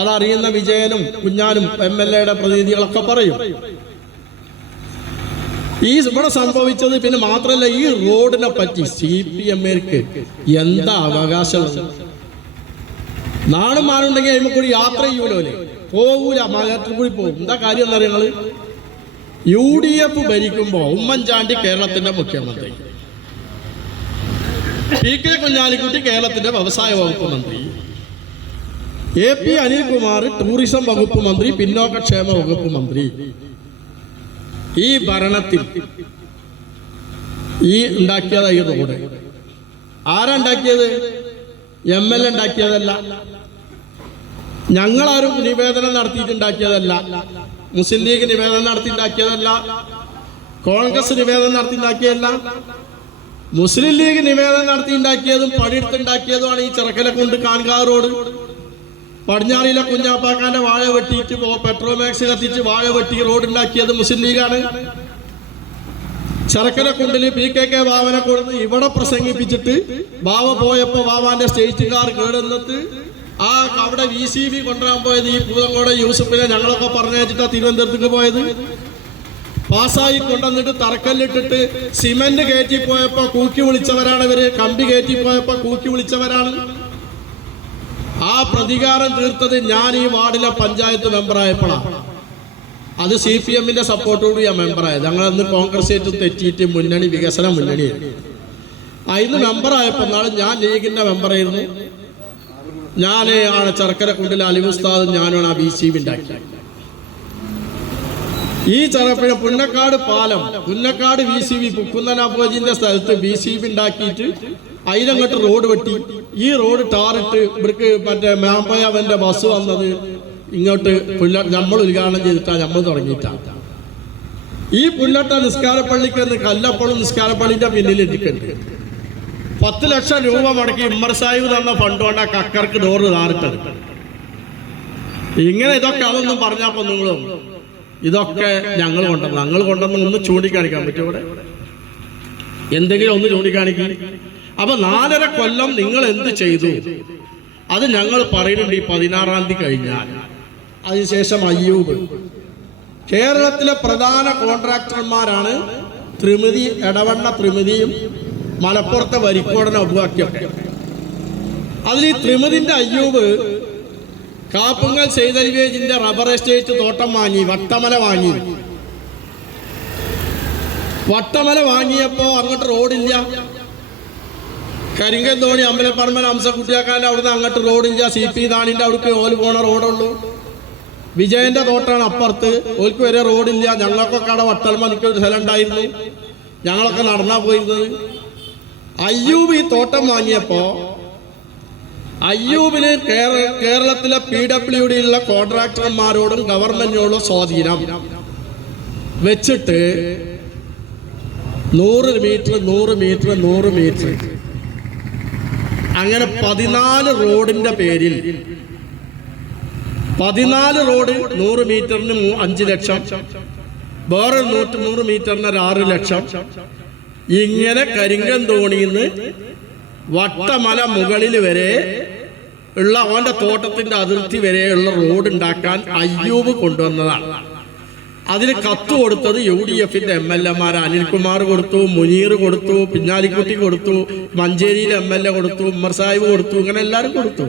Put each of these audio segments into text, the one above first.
അതറിയുന്ന വിജയനും കുഞ്ഞാനും M L എയുടെ പ്രതിനിധികളൊക്കെ പറയും. ഈ ഇവിടെ സംഭവിച്ചത് പിന്നെ മാത്രമല്ല ഈ റോഡിനെ പറ്റി സി പി എമ്മിற்கு എന്താ അവകാശം? നാളും മാറുണ്ടെങ്കിൽ അതിന് കൂടി യാത്ര ചെയ്യൂലോ അല്ലേ പോകൂല കൂടി പോകും എന്താ കാര്യം എന്താ നിങ്ങൾ? യു ഡി എഫ് ഭരിക്കുമ്പോ ഉമ്മൻചാണ്ടി കേരളത്തിന്റെ മുഖ്യമന്ത്രി. പി കെ കുഞ്ഞാലിക്കുട്ടി കേരളത്തിന്റെ വ്യവസായ വകുപ്പ് മന്ത്രി. എ പി അനിൽകുമാർ ടൂറിസം വകുപ്പ് മന്ത്രി പിന്നോക്കക്ഷേമ വകുപ്പ് മന്ത്രി. ഈ ഭരണത്തിൽ ഈ ഉണ്ടാക്കിയതാ ഈ റോഡ്. ആരാ ഉണ്ടാക്കിയത്? എം എൽ എ ഉണ്ടാക്കിയതല്ല. ഞങ്ങളാരും നിവേദനം നടത്തിയിട്ടുണ്ടാക്കിയതല്ല. മുസ്ലിം ലീഗ് നിവേദനം നടത്തിയിട്ടുണ്ടാക്കിയതല്ല. കോൺഗ്രസ് നിവേദനം നടത്തിയിട്ടുണ്ടാക്കിയതല്ല. മുസ്ലിം ലീഗ് നിവേദനം നടത്തിയിട്ടുണ്ടാക്കിയതും പണിയെടുത്തുണ്ടാക്കിയതുമാണ് ഈ ചെറുക്കലെ കൊണ്ട് കാൻകാ റോഡ് പടിഞ്ഞാറിയിലെ കുഞ്ഞാപ്പാക്കാന്റെ വാഴ വെട്ടിയിട്ട് പെട്രോമാക്സ് കത്തിച്ച് വാഴ വെട്ടി റോഡ് ഉണ്ടാക്കിയത് മുസ്ലിം ലീഗാണ്. ചരക്കര കൊണ്ടിൽ പി കെ കെ ബാവനെ കൊടുത്ത് ഇവിടെ പ്രസംഗിപ്പിച്ചിട്ട് ബാവ പോയപ്പോ ബാവാന്റെ സ്റ്റേറ്റ് കാർ കേടുന്നിട്ട് ആ അവിടെ വി സി ബി കൊണ്ടുവരാൻ പോയത് ഈ പൂതങ്കോട് യൂസഫിനെ ഞങ്ങളൊക്കെ പറഞ്ഞയച്ചിട്ടാ തിരുവനന്തപുരത്തേക്ക് പോയത്. പാസ്സായി കൊണ്ടുവന്നിട്ട് തറക്കല്ലിട്ടിട്ട് സിമെന്റ് കയറ്റി പോയപ്പോ കൂക്കി വിളിച്ചവരാണ് ഇവർ. കമ്പി കയറ്റി പോയപ്പോ കൂക്കി വിളിച്ചവരാണ്. ആ പ്രതികാരം തീർത്തത് ഞാൻ ഈ വാർഡിലെ പഞ്ചായത്ത് മെമ്പറായപ്പോഴാണ് അത് സി പി എമ്മിന്റെ സപ്പോർട്ടോട് ഞാൻ മെമ്പറായത്. ഞങ്ങൾ അന്ന് കോൺഗ്രസ് ആയിട്ട് തെറ്റിയിട്ട് മുന്നണി വികസന മുന്നണി അതിന് മെമ്പറായപ്പോൾ നാളെ ഞാൻ ലീഗിന്റെ മെമ്പറായിരുന്നു. ഞാൻ ആണ് ചെറുക്കര കുണ്ടിൽ അലിമുസ്താദ് ഞാനാണ് ആ ബി സി ഉണ്ടാക്കിയത് ഈ ചെറുപ്പഴ പുന്നക്കാട് പാലം പുന്നക്കാട് വി സി ബി പുക്കുന്നനാപ്പോജിന്റെ സ്ഥലത്ത് ബി സി ബി ഉണ്ടാക്കിയിട്ട് അതിലങ്ങോട്ട് റോഡ് വെട്ടി. ഈ റോഡ് ടാറിട്ട് ഇവർക്ക് മറ്റേ മാമ്പയാവന്റെ ബസ് വന്നത് ഇങ്ങോട്ട് പുല്ല നമ്മൾ ഉദ്ഘാടനം ചെയ്തിട്ടാ നമ്മൾ തുടങ്ങിയിട്ടാണ് ഈ പുല്ലട്ട നിസ്കാരപ്പള്ളിക്ക് കല്ലപ്പള്ളും നിസ്കാരപ്പള്ളിന്റെ പിന്നിൽ ഇരിക്കുന്നുണ്ട്. പത്ത് ലക്ഷം രൂപ മുടക്കി ഇമ്മർ സാഹിബ് തന്ന ഫണ്ട് കൊണ്ട് ആ കക്കർക്ക് ഡോറ് താറിട്ടത് ഇങ്ങനെ ഇതൊക്കെ അതൊന്നും പറഞ്ഞപ്പോ നിങ്ങളും ഇതൊക്കെ ഞങ്ങൾ കൊണ്ടുവന്നു. ഞങ്ങൾ കൊണ്ടുവന്ന് ഒന്ന് ചൂണ്ടിക്കാണിക്കാൻ പറ്റും ഇവിടെ? എന്തെങ്കിലും ഒന്ന് ചൂണ്ടിക്കാണിക്കും. അപ്പൊ നാലര കൊല്ലം നിങ്ങൾ എന്ത് ചെയ്തു? അത് ഞങ്ങൾ പറയുന്നുണ്ട് ഈ പതിനാറാം തീയതി കഴിഞ്ഞാൽ. അതിനുശേഷം അയ്യൂബ്. കേരളത്തിലെ പ്രധാന കോൺട്രാക്ടർമാരാണ് ത്രിമിതി എടവണ്ണ ത്രിമിതിയും മലപ്പുറത്തെ വരിക്കോടന ഒബുവാക്കിയൊക്കെ. അതിൽ ഈ ത്രിമിതിന്റെ അയ്യൂബ് കാപ്പുങ്ങൽ സെയ്തൽവേജിന്റെ റബ്ബർ എസ്റ്റേറ്റ് തോട്ടം വാങ്ങി വട്ടമല വാങ്ങി. വട്ടമല വാങ്ങിയപ്പോ അങ്ങോട്ട് റോഡില്ല കരിങ്കൽ തോണി അമ്പലപ്പറമ്പൻ അംസക്കുട്ടിയാക്കാന്റെ അവിടുന്ന് അങ്ങോട്ട് റോഡില്ല സി പി നാണിന്റെ അവിടേക്ക് ഓൽ പോണ റോഡുള്ളൂ വിജയന്റെ തോട്ടാണ് അപ്പുറത്ത്. ഓൽക്ക് വരെ റോഡില്ല ഞങ്ങൾക്കൊക്കെ അവിടെ വട്ടൽമ നിൽക്കൊരു സ്ഥലം ഉണ്ടായിരുന്നു. ഞങ്ങളൊക്കെ നടന്നാ പോയിരുന്നത്. അയ്യൂബ് ഈ തോട്ടം വാങ്ങിയപ്പോ അയ്യൂബിന് കേരളത്തിലെ പി ഡബ്ല്യു ഡിയിലുള്ള കോൺട്രാക്ടർമാരോടും ഗവൺമെന്റിനോടും സ്വാധീനം. വെച്ചിട്ട് നൂറ് മീറ്റർ നൂറ് മീറ്റർ നൂറ് മീറ്റർ. അങ്ങനെ പതിനാല് റോഡിന്റെ പേരിൽ പതിനാല് റോഡ് നൂറ് മീറ്ററിന് അഞ്ച് ലക്ഷം. വേറെ നൂറ്റി നൂറ് മീറ്ററിന് ഒരു ആറ് ലക്ഷം. ഇങ്ങനെ കരിങ്കൻ തോണിന്ന് വട്ടമല മുകളിൽ വരെ ഉള്ള അവന്റെ തോട്ടത്തിന്റെ അതിർത്തി വരെയുള്ള റോഡ് ഉണ്ടാക്കാൻ അയ്യൂബ് കൊണ്ടുവന്നതാണ്. അതിന് കത്ത് കൊടുത്തത് യു ഡി എഫിന്റെ എം എൽ എമാർ അനിൽകുമാർ കൊടുത്തു മുനീർ കൊടുത്തു പിന്നാലിക്കുട്ടി കൊടുത്തു മഞ്ചേരിയിലെ എം എൽ എ കൊടുത്തു ഉമ്മർ സാഹിബ് കൊടുത്തു ഇങ്ങനെ എല്ലാവരും കൊടുത്തു.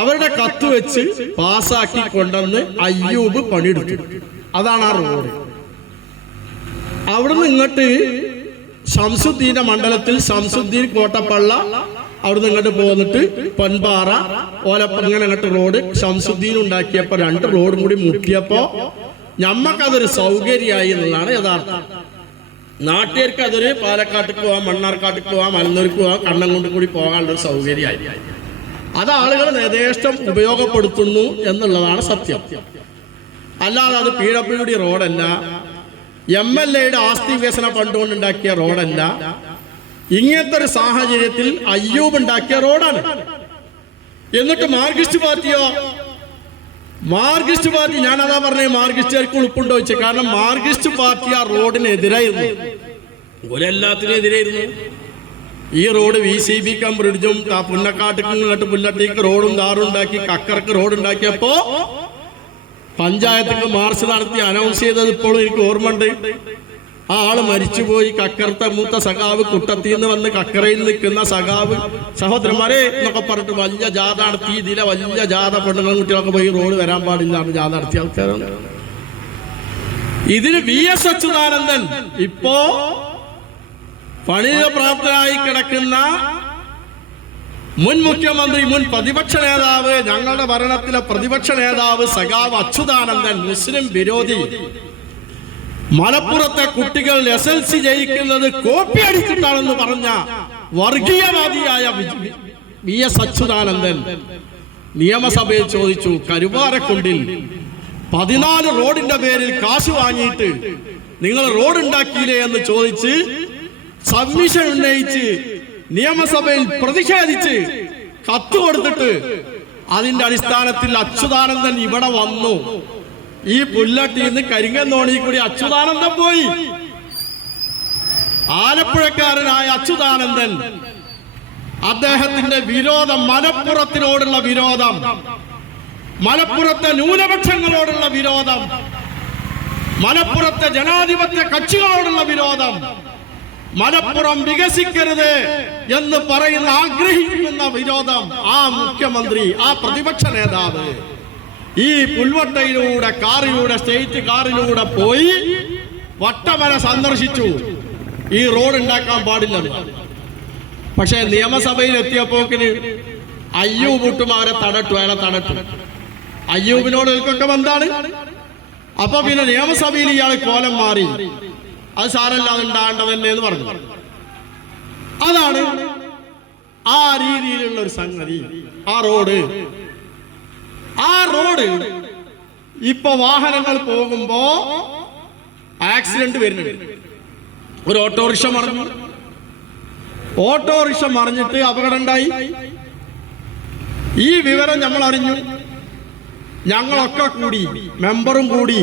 അവരുടെ കത്ത് വെച്ച് പാസാക്കി കൊണ്ടുവന്ന് അയ്യൂബ് പണിയെടുത്തു. അതാണ് ആ റോഡ്. അവിടുന്ന് ഇങ്ങോട്ട് ശംസുദ്ദീന്റെ മണ്ഡലത്തിൽ ശംസുദ്ദീൻ കോട്ടപ്പള്ള അവിടുന്ന് ഇങ്ങോട്ട് പോന്നിട്ട് പൊൻപാറ ഓലപ്പ ഇങ്ങനെ അങ്ങോട്ട് റോഡ് ശംസുദ്ദീൻ ഉണ്ടാക്കിയപ്പോ രണ്ട് റോഡും കൂടി മുട്ടിയപ്പോ ഞമ്മക്കതൊരു സൗകര്യമായി എന്നുള്ളതാണ് യഥാർത്ഥം. നാട്ടുകാർക്ക് അതൊരു പാലക്കാട്ടിക്ക് പോവാം മണ്ണാർക്കാട്ടിക്ക് പോവാം മലന്നൂർക്ക് പോവാം കണ്ണം കൊണ്ട് കൂടി പോകാനുള്ള ഒരു സൗകര്യമായി. അത് ആളുകൾ യഥേഷ്ടം ഉപയോഗപ്പെടുത്തുന്നു എന്നുള്ളതാണ് സത്യം. അല്ലാതെ അത് പി ഡബ്ല്യു ഡി റോഡല്ല എം എൽ എയുടെ ആസ്തി വികസന ഫണ്ട് കൊണ്ടുണ്ടാക്കിയ റോഡല്ല ഇങ്ങനത്തെ ഒരു സാഹചര്യത്തിൽ അയ്യൂബ് ഉണ്ടാക്കിയ റോഡാണ്. എന്നിട്ട് മാർഗിസ്റ്റ് പാർട്ടിയോ? മാർഗിസ്റ്റ് പാർട്ടി ഞാൻ അതാ പറഞ്ഞേ മാർഗിസ്റ്റുകാർക്ക് ഉൾപ്പുണ്ടോ വെച്ചേ കാരണം മാർഗിസ്റ്റ് പാർട്ടി ആ റോഡിനെതിരായിരുന്നു. ഒരെല്ലാത്തിനും എതിരായിരുന്നു ഈ road V C B cum ബ്രിഡ്ജും പുന്നക്കാട്ടിക്ക് ഇങ്ങോട്ട് പുല്ലട്ടിക്ക് റോഡും ദാറുണ്ടാക്കി കക്കർക്ക് റോഡ് ഉണ്ടാക്കിയപ്പോ പഞ്ചായത്തിക്ക് മാർച്ച് നടത്തി അനൗൺസ് ചെയ്തത് ഇപ്പോഴും എനിക്ക് ഓർമ്മയുണ്ട്. ആ ആൾ മരിച്ചുപോയി കക്കർത്ത മൂത്ത സഖാവ് കുട്ടത്തിൽ നിന്ന് വന്ന് കക്കറയിൽ നിൽക്കുന്ന സഖാവ് സഹോദരന്മാരെ എന്നൊക്കെ പറഞ്ഞിട്ട് വലിയ ജാഥ നടത്തി. ഇതിലെ വലിയ ജാഥ പെണ്ണുങ്ങളും കുട്ടികളൊക്കെ പോയി റോഡ് വരാൻ പാടില്ല എന്ന് ജാഥ നടത്തിയ ആൾക്കാരാണ്. ഇതിന് വി എസ് അച്യുതാനന്ദൻ ഇപ്പോ പണിപ്രാപ്തനായി കിടക്കുന്ന മുൻ മുഖ്യമന്ത്രി മുൻ പ്രതിപക്ഷ നേതാവ് ഞങ്ങളുടെ ഭരണത്തിലെ പ്രതിപക്ഷ നേതാവ് സഖാവ് അച്യുതാനന്ദൻ മുസ്ലിം വിരോധി. മലപ്പുറത്തെ കുട്ടികൾ എസ് എൽ സി ജയിക്കുന്നത് കോപ്പി അടിച്ചിട്ടാണെന്ന് പറഞ്ഞ വർഗീയവാദിയായ വി- എസ് അച്യുതാനന്ദൻ നിയമസഭയിൽ ചോദിച്ചു കരുവാരക്കുണ്ടിൽ പതിനാല് റോഡിന്റെ പേരിൽ കാശ് വാങ്ങിയിട്ട് നിങ്ങൾ റോഡ് ഉണ്ടാക്കിയില്ലേ എന്ന് ചോദിച്ച് സബ്മിഷൻ ഉന്നയിച്ച് നിയമസഭയിൽ പ്രതിഷേധിച്ച് കത്ത് കൊടുത്തിട്ട് അതിന്റെ അടിസ്ഥാനത്തിൽ അച്യുതാനന്ദൻ ഇവിടെ വന്നു. ഈ പുല്ലട്ടിന്ന് തോണി കൂടി അച്യുതാനന്ദൻ പോയി. ആലപ്പുഴക്കാരനായ അച്യുതാനന്ദൻ അദ്ദേഹത്തിന്റെ വിരോധം മലപ്പുറത്തിനോടുള്ള വിരോധം മലപ്പുറത്തെ ന്യൂനപക്ഷങ്ങളോടുള്ള വിരോധം മലപ്പുറത്തെ ജനാധിപത്യ കക്ഷികളോടുള്ള വിരോധം മലപ്പുറം വികസിക്കരുത് എന്ന് പറയുന്ന ആഗ്രഹിക്കുന്ന വിരോധം ആ മുഖ്യമന്ത്രി ആ പ്രതിപക്ഷ നേതാവ്. ഈ പുൽവട്ടയിലൂടെ കാറിലൂടെ സ്റ്റേറ്റ് കാറിലൂടെ പോയി വട്ടമല സന്ദർശിച്ചു. ഈ റോഡ് ഉണ്ടാക്കാൻ പാടില്ല പക്ഷെ നിയമസഭയിൽ എത്തിയപ്പോക്കിന് അയ്യൂബുട്ടും അവരെ തടട്ടു അയാളെ തടട്ടു. അയ്യൂബിനോട് ഇവർക്കൊക്കെ എന്താണ് അപ്പൊ പിന്നെ നിയമസഭയിൽ ഇയാൾ കോലം മാറി. അത് സാരല്ല അത് എന്ന് പറഞ്ഞു. അതാണ് ആ രീതിയിലുള്ള ഒരു സംഗതി. ആ റോഡ് ആ റോഡ് ഇപ്പൊ വാഹനങ്ങൾ പോകുമ്പോ ആക്സിഡന്റ് വരുന്നുണ്ട്. ഒരു ഓട്ടോറിക്ഷ മറിഞ്ഞു. ഓട്ടോറിക്ഷ മറിഞ്ഞിട്ട് അപകടം ഉണ്ടായി ഈ വിവരം നമ്മൾ അറിഞ്ഞു ഞങ്ങളൊക്കെ കൂടി മെമ്പറും കൂടി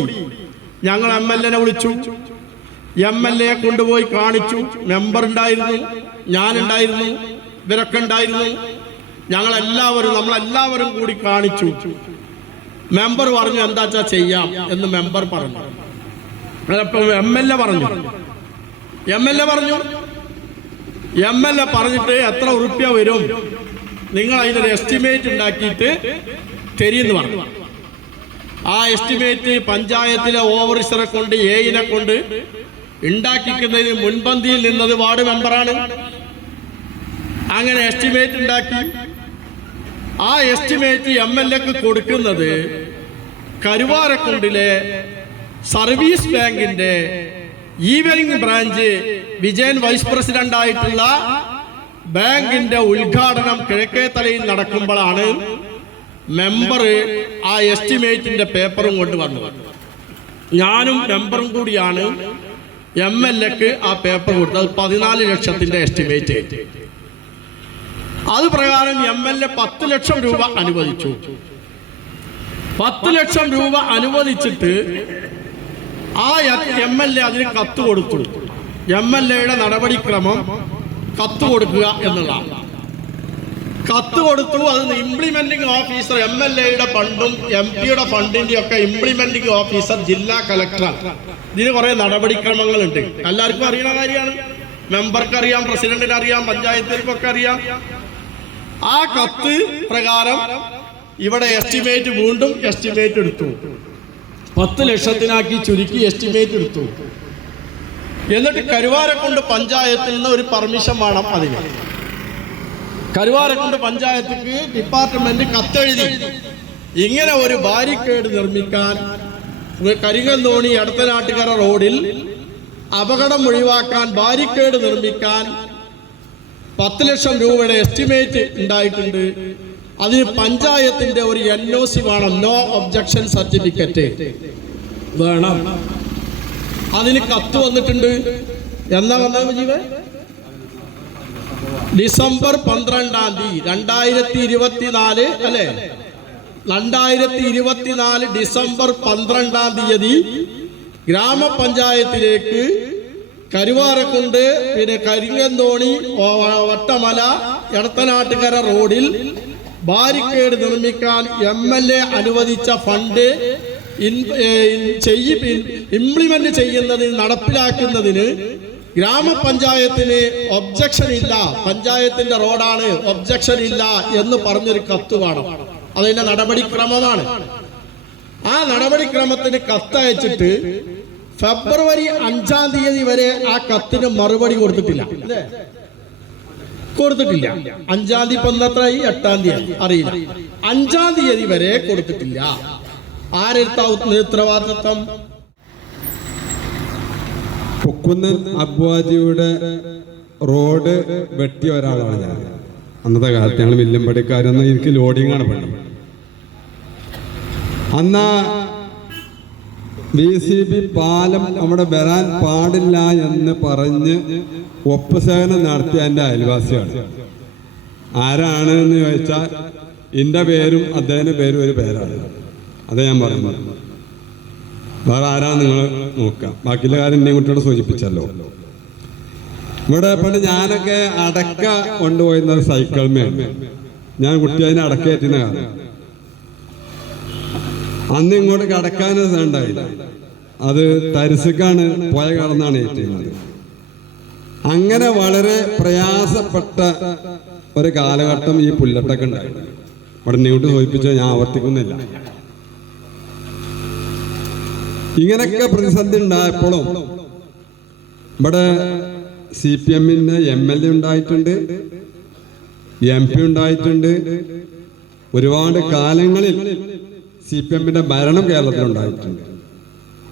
ഞങ്ങൾ എം എൽ എനെ വിളിച്ചു. എം എൽ എ കൊണ്ടുപോയി കാണിച്ചു. മെമ്പർ ഉണ്ടായിരുന്നു ഞാനുണ്ടായിരുന്നു ഇവരൊക്കെ ഉണ്ടായിരുന്നു. ഞങ്ങൾ എല്ലാവരും നമ്മളെല്ലാവരും കൂടി കാണിച്ചു. മെമ്പർ പറഞ്ഞു എന്താ വെച്ചാ ചെയ്യാം? എന്ന് മെമ്പർ പറഞ്ഞു. എം എൽ എ പറഞ്ഞു. എം എൽ എ പറഞ്ഞു എം എൽ എ പറഞ്ഞിട്ട് എത്ര ഉറുപ്പ്യ വരും? നിങ്ങൾ അതിനൊരു എസ്റ്റിമേറ്റ് ഉണ്ടാക്കിയിട്ട് തരിയെന്ന് പറഞ്ഞു. ആ എസ്റ്റിമേറ്റ് പഞ്ചായത്തിലെ ഓഫീസറെ കൊണ്ട് എയിനെ കൊണ്ട് ഉണ്ടാക്കിക്കുന്നതിന് മുൻപന്തിയിൽ നിന്നത് വാർഡ് മെമ്പറാണ്. അങ്ങനെ എസ്റ്റിമേറ്റ് ഉണ്ടാക്കി. ആ എസ്റ്റിമേറ്റ് എം എൽ എക്ക് കൊടുക്കുന്നത് കരുവാരക്കുണ്ടിലെ സർവീസ് ബാങ്കിന്റെ evening branch Vijayan vice president ആയിട്ടുള്ള ബാങ്കിന്റെ ഉദ്ഘാടനം കിഴക്കേത്തലയിൽ നടക്കുമ്പോഴാണ് മെമ്പർ ആ എസ്റ്റിമേറ്റിന്റെ പേപ്പറും കൊണ്ട് വന്നു ഞാനും മെമ്പറും കൂടിയാണ് എം എൽ എക്ക് ആ പേപ്പർ കൊടുത്തത്. പതിനാല് ലക്ഷത്തിന്റെ എസ്റ്റിമേറ്റ് അത് പ്രകാരം എം എൽ എ പത്ത് ലക്ഷം രൂപ അനുവദിച്ചു. പത്ത് ലക്ഷം രൂപ അനുവദിച്ചിട്ട് ആ എം എൽ എ അതിന് കത്ത് കൊടുത്തു. എം എൽ എയുടെ നടപടിക്രമം കത്ത് കൊടുക്കുക എന്നുള്ളതാണ്. കത്ത് കൊടുത്തു അത് ഇംപ്ലിമെന്റിംഗ് ഓഫീസർ എം എൽ എയുടെ ഫണ്ടും എം പിയുടെ ഫണ്ടിന്റെ ഒക്കെ ഇംപ്ലിമെന്റിംഗ് ഓഫീസർ ജില്ലാ കളക്ടർ ഇതിന് കുറെ നടപടിക്രമങ്ങളുണ്ട്. എല്ലാവർക്കും അറിയുന്ന കാര്യമാണ്. മെമ്പർക്ക് അറിയാം പ്രസിഡന്റിന് അറിയാം പഞ്ചായത്തിൽക്കൊക്കെ അറിയാം. ആ കത്ത് പ്രകാരം ഇവിടെ എസ്റ്റിമേറ്റ് വീണ്ടും എസ്റ്റിമേറ്റ് എടുത്തു. പത്ത് ലക്ഷത്തിനാക്കി ചുരുക്കി എസ്റ്റിമേറ്റ് എടുത്തു. എന്നിട്ട് കരുവാരക്കുണ്ട് പഞ്ചായത്തിൽ നിന്ന് ഒരു പെർമിഷൻ വേണം അതിന്. കരുവാരക്കുണ്ട് പഞ്ചായത്തിക്ക് ഡിപ്പാർട്ട്മെന്റ് കത്തെഴുതി. ഇങ്ങനെ ഒരു ബാരിക്കേഡ് നിർമ്മിക്കാൻ കരിങ്ങന്തോണി എടത്തനാട്ടുകര റോഡിൽ അപകടം ഒഴിവാക്കാൻ ബാരിക്കേഡ് നിർമ്മിക്കാൻ പത്ത് ലക്ഷം രൂപയുടെ എസ്റ്റിമേറ്റ് ഉണ്ടായിട്ടുണ്ട്. അതിന് പഞ്ചായത്തിന്റെ ഒരു എൻ ഒ സി വേണം നോ ഒബ്ജക്ഷൻ സർട്ടിഫിക്കറ്റ് വേണം. അതിന് കത്ത് വന്നിട്ടുണ്ട്. എന്നാ വന്നത് ജീവ ഡിസംബർ പന്ത്രണ്ടാം തീയതി രണ്ടായിരത്തി ഇരുപത്തിനാല് അല്ലേ? രണ്ടായിരത്തി ഇരുപത്തിനാല് ഡിസംബർ പന്ത്രണ്ടാം തീയതി ഗ്രാമപഞ്ചായത്തിലേക്ക് കരുവാരക്കുണ്ട് പിന്നെ കരിങ്കന്തോണി വട്ടമല എടത്തനാട്ടുകര റോഡിൽ ബാരിക്കേഡ് നിർമ്മിക്കാൻ എം എൽ എ അനുവദിച്ച ഫണ്ട് ഇംപ്ലിമെന്റ് ചെയ്യുന്നതിന് നടപ്പിലാക്കുന്നതിന് ഗ്രാമപഞ്ചായത്തിന് ഒബ്ജക്ഷൻ ഇല്ല. പഞ്ചായത്തിന്റെ റോഡാണ് ഒബ്ജക്ഷൻ ഇല്ല എന്ന് പറഞ്ഞൊരു കത്ത് വേണം. അതിന്റെ നടപടിക്രമമാണ് ആ നടപടിക്രമത്തിന് കത്തയച്ചിട്ട് ഫെബ്രുവരി അഞ്ചാം തീയതി വരെ ആ കത്തിന് മറുപടി കൊടുത്തിട്ടില്ല? കൊടുത്തിട്ടില്ല. അഞ്ചാം തീയതി പന്ത്രണ്ടായി എട്ടാം തീയതി. അറിയില്ല. അഞ്ചാം തീയതി വരെ കൊടുത്തിട്ടില്ല. ആരെടുത്ത ഉത്തരവാദിത്വം പൊക്കുന്നൻ അബ്വാജിയുടെ റോഡ് വെട്ടിയ ഒരാളാണ് ഞാൻ. അന്നത്തെ കാലത്ത് ഞങ്ങൾ മില്ലുംപടിക്കാരെന്ന് എനിക്ക് ലോഡിംഗ് ആണ് പണി അന്ന് ബി സി ബി പാലം അവിടെ വരാൻ പാടില്ല എന്ന് പറഞ്ഞ് ഒപ്പുസേവനം നടത്തിയ എന്റെ അയൽവാസിയാണ്. ആരാണ് എന്ന് ചോദിച്ചാൽ എന്റെ പേരും അദ്ദേഹത്തിന്റെ പേരും ഒരു പേരാണ്. അതേ ഞാൻ പറയുന്നത്. വേറെ ആരാ നിങ്ങൾ നോക്കാം ബാക്കിയുള്ള കാര്യം എന്നെ കുട്ടിയോട് സൂചിപ്പിച്ചല്ലോ. ഇവിടെ പണ്ട് ഞാനൊക്കെ അടക്ക കൊണ്ടുപോയിരുന്ന ഒരു സൈക്കിൾ മേ ഞാൻ കുട്ടി അതിനെ അടക്ക കയറ്റുന്ന കാലം. അന്ന് ഇങ്ങോട്ട് കടക്കാൻ ഉണ്ടായില്ല അത് തരിസക്കാണ് പോയ കടന്നാണ് ഏറ്റുന്നത് അങ്ങനെ വളരെ പ്രയാസപ്പെട്ട ഒരു കാലഘട്ടം ഈ പുല്ലട്ടൊക്കെ ഉണ്ടായിരുന്നു ഇവിടെ നീട്ട് സൂചിപ്പിച്ച ഞാൻ ആവർത്തിക്കുന്നില്ല. ഇങ്ങനെയൊക്കെ പ്രതിസന്ധി ഉണ്ടായപ്പോഴും ഇവിടെ സി പി എമ്മിന്റെ എം എൽ എ ഉണ്ടായിട്ടുണ്ട് എം പി ഉണ്ടായിട്ടുണ്ട്. ഒരുപാട് കാലങ്ങളിൽ സി പി ഭരണം കേരളത്തിലുണ്ടായിട്ടുണ്ട്.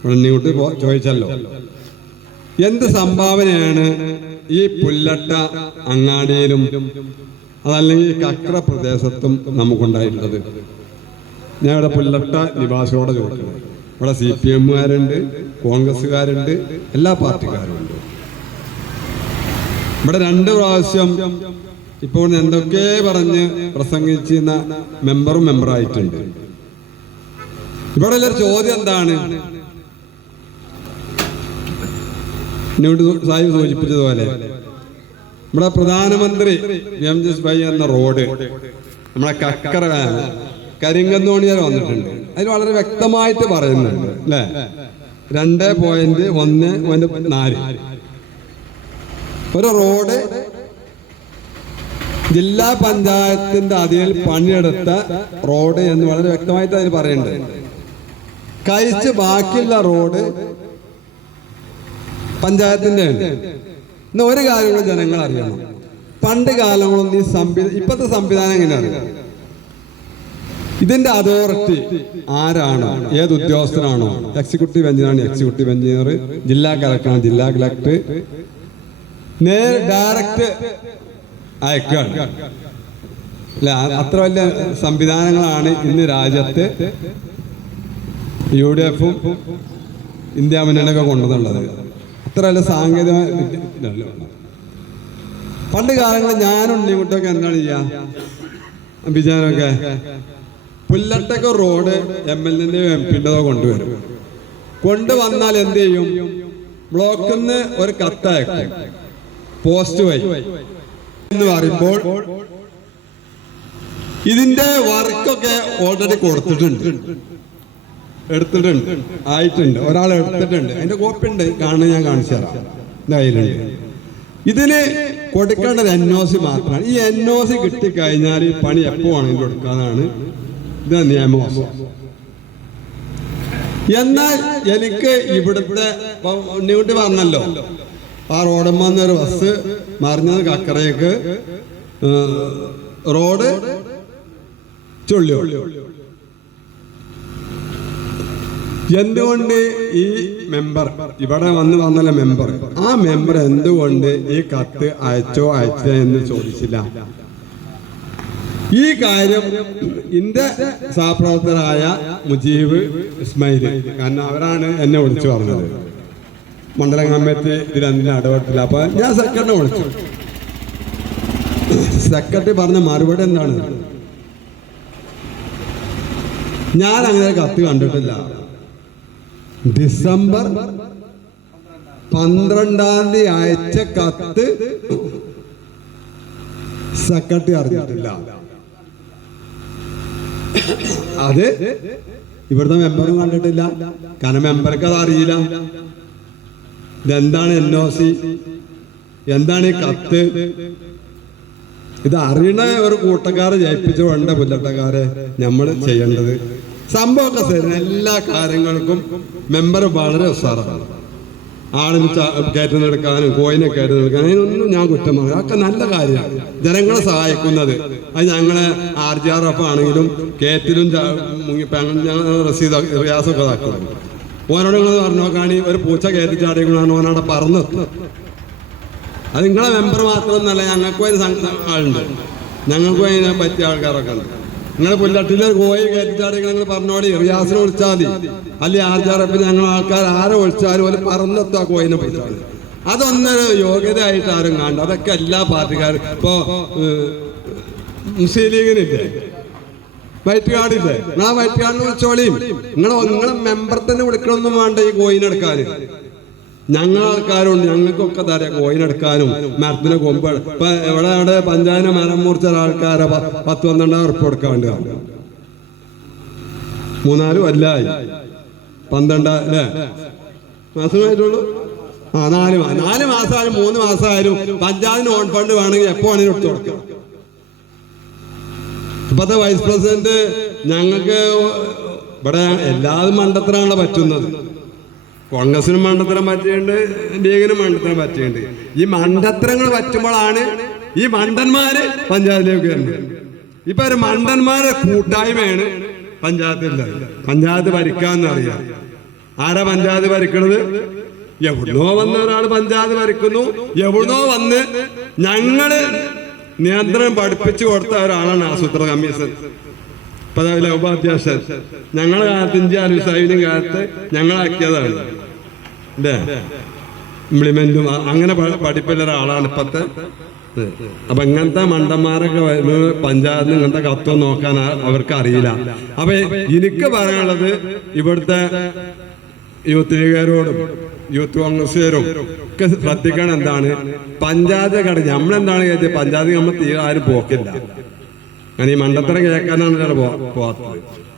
ഇവിടെ ഇങ്ങോട്ട് ചോദിച്ചല്ലോ. എന്ത് സംഭാവനയാണ് ഈ പുല്ലട്ട അങ്ങാടിയിലും അതല്ലെങ്കിൽ കക്ര പ്രദേശത്തും നമുക്കുണ്ടായിട്ടുള്ളത്? ഞാൻ ഇവിടെ പുല്ലട്ട നിവാസികളോട് ചോദിക്കുന്നത് ഇവിടെ സി പി എമ്മുകാരുണ്ട് കോൺഗ്രസ്സുകാരുണ്ട് എല്ലാ പാർട്ടിക്കാരും ഉണ്ട് ഇവിടെ രണ്ട് പ്രാവശ്യം ഇപ്പോൾ എന്തൊക്കെ പറഞ്ഞ് പ്രസംഗിച്ചിരുന്ന മെമ്പറും മെമ്പറായിട്ടുണ്ട്. ഇവിടെ ഉള്ളൊരു ചോദ്യം എന്താണ്? എന്നോട് സാഹിബ് സൂചിപ്പിച്ചതുപോലെ. നമ്മുടെ പ്രധാനമന്ത്രി എം ജസ് ബൈ എന്ന റോഡ് നമ്മളെ കക്കര കരിങ്കന്തോണി വരെ വന്നിട്ടുണ്ട്. അതിൽ വളരെ വ്യക്തമായിട്ട് പറയുന്നുണ്ട് അല്ലേ? രണ്ട് പോയിന്റ് ഒന്ന് പോയിന്റ് നാല്. ഒരു റോഡ് ജില്ലാ പഞ്ചായത്തിന്റെ അതിൽ പണിയെടുത്ത റോഡ് എന്ന് വളരെ വ്യക്തമായിട്ട് അതിൽ പറയുന്നുണ്ട്. കഴിച്ച് ബാക്കിയുള്ള റോഡ് പഞ്ചായത്തിന്റെ ഉണ്ട് ഇന്ന് ഒരു കാര്യങ്ങളും ജനങ്ങൾ അറിയണം. പണ്ട് കാലങ്ങളൊന്നും ഈ സംവിധാനം ഇപ്പത്തെ സംവിധാനം എങ്ങനെ അറിയാം? ഇതിന്റെ അതോറിറ്റി ആരാണ്? ഏത് ഉദ്യോഗസ്ഥനാണോ? എക്സിക്യൂട്ടീവ് എഞ്ചിനീയറാണ് എക്സിക്യൂട്ടീവ് എഞ്ചിനീയർ ജില്ലാ കളക്ടറാണ് ജില്ലാ കളക്ടർ നേരെ ഡയറക്റ്റ് അയക്കുകയാണ്. അല്ല അത്ര വലിയ സംവിധാനങ്ങളാണ് ഇന്ന് രാജ്യത്ത് യു ഡി എഫും ഇന്ത്യ മുന്നണിയൊക്കെ കൊണ്ടുവന്നുള്ളത് അത്ര അല്ല സാങ്കേതിക പണ്ട് കാലങ്ങളിൽ ഞാനും ഉണ്ണിക്കുട്ടൊക്കെ എന്താണ് ചെയ്യുക ബിജാനൊക്കെ പുല്ലട്ടക്ക റോഡ് എം എൽ എന്റെയും എം പിന്റെതോ കൊണ്ടുവരും. കൊണ്ടുവന്നാൽ എന്ത് ചെയ്യും? ബ്ലോക്കിൽ നിന്ന് ഒരു കത്തയക്കും പോസ്റ്റ് വഴി. എന്ന് പറയുമ്പോൾ ഇതിന്റെ വർക്കൊക്കെ ഓൾറെഡി കൊടുത്തിട്ടുണ്ട്. എടുത്തിട്ടുണ്ട്. ആയിട്ടുണ്ട്. ഒരാൾ എടുത്തിട്ടുണ്ട്. അതിന്റെ കോപ്പി ഉണ്ട്. കാണുന്ന ഞാൻ കാണിച്ചു തരാം. എന്റെ ഇതിന് കൊടുക്കേണ്ടത് എൻ ഒ സി മാത്രമാണ്. ഈ എൻ ഒ സി കിട്ടിക്കഴിഞ്ഞാൽ ഈ പണി എപ്പോ ആണെങ്കിലും എടുക്കാന്നാണ് ഇത് നിയമം എന്നാൽ എനിക്ക് ഇവിടുത്തെ ഉണ്ണിക്കുട്ടി പറഞ്ഞല്ലോ. ആ റോഡമ്മ ഒരു ബസ് മറിഞ്ഞത് കക്കറയ്ക്ക് റോഡ് ചൊള്ളിയോ എന്തുകൊണ്ട് ഈ മെമ്പർ ഇവിടെ വന്ന് വന്നല്ല മെമ്പർ ആ മെമ്പർ എന്തുകൊണ്ട് ഈ കത്ത് അയച്ചോ അയച്ച എന്ന് ചോദിച്ചില്ല. ഈ കാര്യം ഇന്റെ സഹപ്രവർത്തകരായ മുജീബ് ഇസ്മായിൽ. കാരണം അവരാണ് എന്നെ വിളിച്ചു പറഞ്ഞത്. മണ്ഡലം കമ്മിറ്റി ഇതിലെന്തിനും ഇടപെട്ടില്ല? അപ്പൊ ഞാൻ സെക്രട്ടറിനെ വിളിച്ചു. സെക്രട്ടറി പറഞ്ഞ മറുപടി എന്താണ്? ഞാൻ അങ്ങനെ കത്ത് കണ്ടിട്ടില്ല. ഡിസംബർ പന്ത്രണ്ടാം തീയതി അയച്ച കത്ത് സെക്രട്ടറി അറിഞ്ഞിട്ടില്ല. അത് ഇവിടുത്തെ മെമ്പറും കണ്ടിട്ടില്ല. കാരണം മെമ്പർക്ക് അത് അറിയില്ല. ഇതെന്താണ് എൻ ഒ സി എന്താണ് ഈ കത്ത്? ഇത് അറിയണ ഒരു കൂട്ടക്കാരെ ജയിപ്പിച്ചുകൊണ്ട് പുല്ലട്ടക്കാരെ നമ്മൾ ചെയ്യേണ്ടത് സംഭവമൊക്കെ തരുന്ന എല്ലാ കാര്യങ്ങൾക്കും മെമ്പർ വളരെ ഉസാറാണ്. ആളിന് കയറ്റുന്നെടുക്കാനും കോയിനെ കയറ്റുന്നെടുക്കാനും അതിനൊന്നും ഞാൻ കുറ്റം പറയും അതൊക്കെ നല്ല കാര്യമാണ്. ജനങ്ങളെ സഹായിക്കുന്നത്. അത് ഞങ്ങളെ ആർ ജി ആർ എഫ് ആണെങ്കിലും കേറ്റിലും ഞങ്ങൾ റസീദ് റിയാസൊക്കെ ഇതാക്കുന്നത് ഓനോട് നിങ്ങൾ പറഞ്ഞു നോക്കാണി ഒരു പൂച്ച കയറ്റി ചാടിയാണ് ഓനവിടെ പറന്നെത്തും അത് നിങ്ങളെ മെമ്പർ മാത്രമൊന്നല്ല ഞങ്ങൾക്കും അതിന് ആളുണ്ട്. ഞങ്ങൾക്കും അതിനെ പറ്റിയ ആൾക്കാരൊക്കെ ഉണ്ട്. നിങ്ങൾ പുല്ലട്ടിലെ കോഴി കയറ്റിച്ചാടി നിങ്ങൾ പറഞ്ഞോടി. റിയാസിനെ ഒളിച്ചാൽ മതി. അല്ലെ ആചാരപ്പ് ഞങ്ങൾ ആൾക്കാർ ആരെ വിളിച്ചാലും ഒരു പറന്നെത്തുക കോയിനെ പിടിച്ചാൽ അതൊന്നൊരു യോഗ്യതയായിട്ട് ആരും കാണണ്ട. അതൊക്കെ എല്ലാ പാർട്ടിക്കാരും. ഇപ്പോ മുസ്ലിം ലീഗിനില്ലേ? വൈറ്റ് കാർഡില്ലേ? നിങ്ങൾ ആ വൈറ്റ് കാർഡിന് വിളിച്ചോളിയും നിങ്ങളെ നിങ്ങളെ മെമ്പർ തന്നെ വിളിക്കണമെന്നും വേണ്ട ഈ കോയിനെടുക്കാൻ ഞങ്ങൾ ആൾക്കാരുണ്ട് ഞങ്ങൾക്കൊക്കെ തരാം കോയിനെടുക്കാനും മരത്തിന് കൊമ്പ് ഇപ്പൊ ഇവിടെ അവിടെ പഞ്ചായത്തിന് മരം മുറിച്ച ആൾക്കാരെ പത്ത് പന്ത്രണ്ടായിരം ഉറപ്പ് കൊടുക്കാണ്ട് മൂന്നാലും കൊല്ലായി. പന്ത്രണ്ട് അല്ലേ? മാസമായിട്ടുള്ളൂ? ആ നാല് നാല് മാസമായാലും മൂന്ന് മാസമായാലും പഞ്ചായത്തിന് ഓൺ ഫണ്ട് വേണമെങ്കിൽ എപ്പോ വേണമെങ്കിലും എടുത്തു കൊടുക്കാം. ഇപ്പത്തെ വൈസ് പ്രസിഡന്റ് ഞങ്ങൾക്ക് ഇവിടെ എല്ലാതും മണ്ടത്തിനാണല്ലോ പറ്റുന്നത്. കോൺഗ്രസിനും മണ്ടത്തരം പറ്റിയുണ്ട് ലീഗിനും മണ്ടത്തരം പറ്റിയുണ്ട് ഈ മണ്ടത്തരങ്ങൾ പറ്റുമ്പോഴാണ് ഈ മണ്ടന്മാര് പഞ്ചായത്തിലേക്ക് വരുന്നത്. ഇപ്പൊ ഒരു മണ്ടന്മാരെ കൂട്ടായ്മയാണ് പഞ്ചായത്തിൽ പഞ്ചായത്ത് ഭരിക്കാന്ന് അറിയാം. ആരാ പഞ്ചായത്ത് ഭരിക്കണത്? എവിടുന്നോ വന്ന് ഒരാൾ പഞ്ചായത്ത് ഭരിക്കുന്നു. എവിടുന്നോ വന്ന് ഞങ്ങൾ നിയന്ത്രണം പഠിപ്പിച്ചു കൊടുത്ത ഒരാളാണ് ആസൂത്രണ കമ്മീഷൻ. ഇപ്പൊ അതിലെ ഉപാധ്യക്ഷൻ ഞങ്ങളെ കാലത്ത് ഇന്ത്യ അലുസാഹിബിന്റെ കാലത്ത് ഞങ്ങളാക്കിയതാണ്. അല്ലേ ഇംപ്ലിമെന്റും അങ്ങനെ പ- പഠിപ്പുള്ള ഒരാളാണ് ഇപ്പത്തെ. അപ്പൊ ഇങ്ങനത്തെ മണ്ടന്മാരൊക്കെ പഞ്ചായത്തിന് ഇങ്ങനത്തെ കത്ത് നോക്കാൻ അവർക്ക് അറിയില്ല. അപ്പൊ എനിക്ക് പറയാനുള്ളത് ഇവിടുത്തെ യൂത്ത് ലീഗുകാരോടും യൂത്ത് കോൺഗ്രസുകാരും ഒക്കെ ശ്രദ്ധിക്കണം എന്താണ്? പഞ്ചായത്ത് കട നമ്മളെന്താണ് കരുതി പഞ്ചായത്ത് നമ്മൾ തീരെ ആരും പോക്കില്ല. ഞാൻ ഈ മണ്ടത്തരം കേൾക്കാനാണ് പോകാത്തത്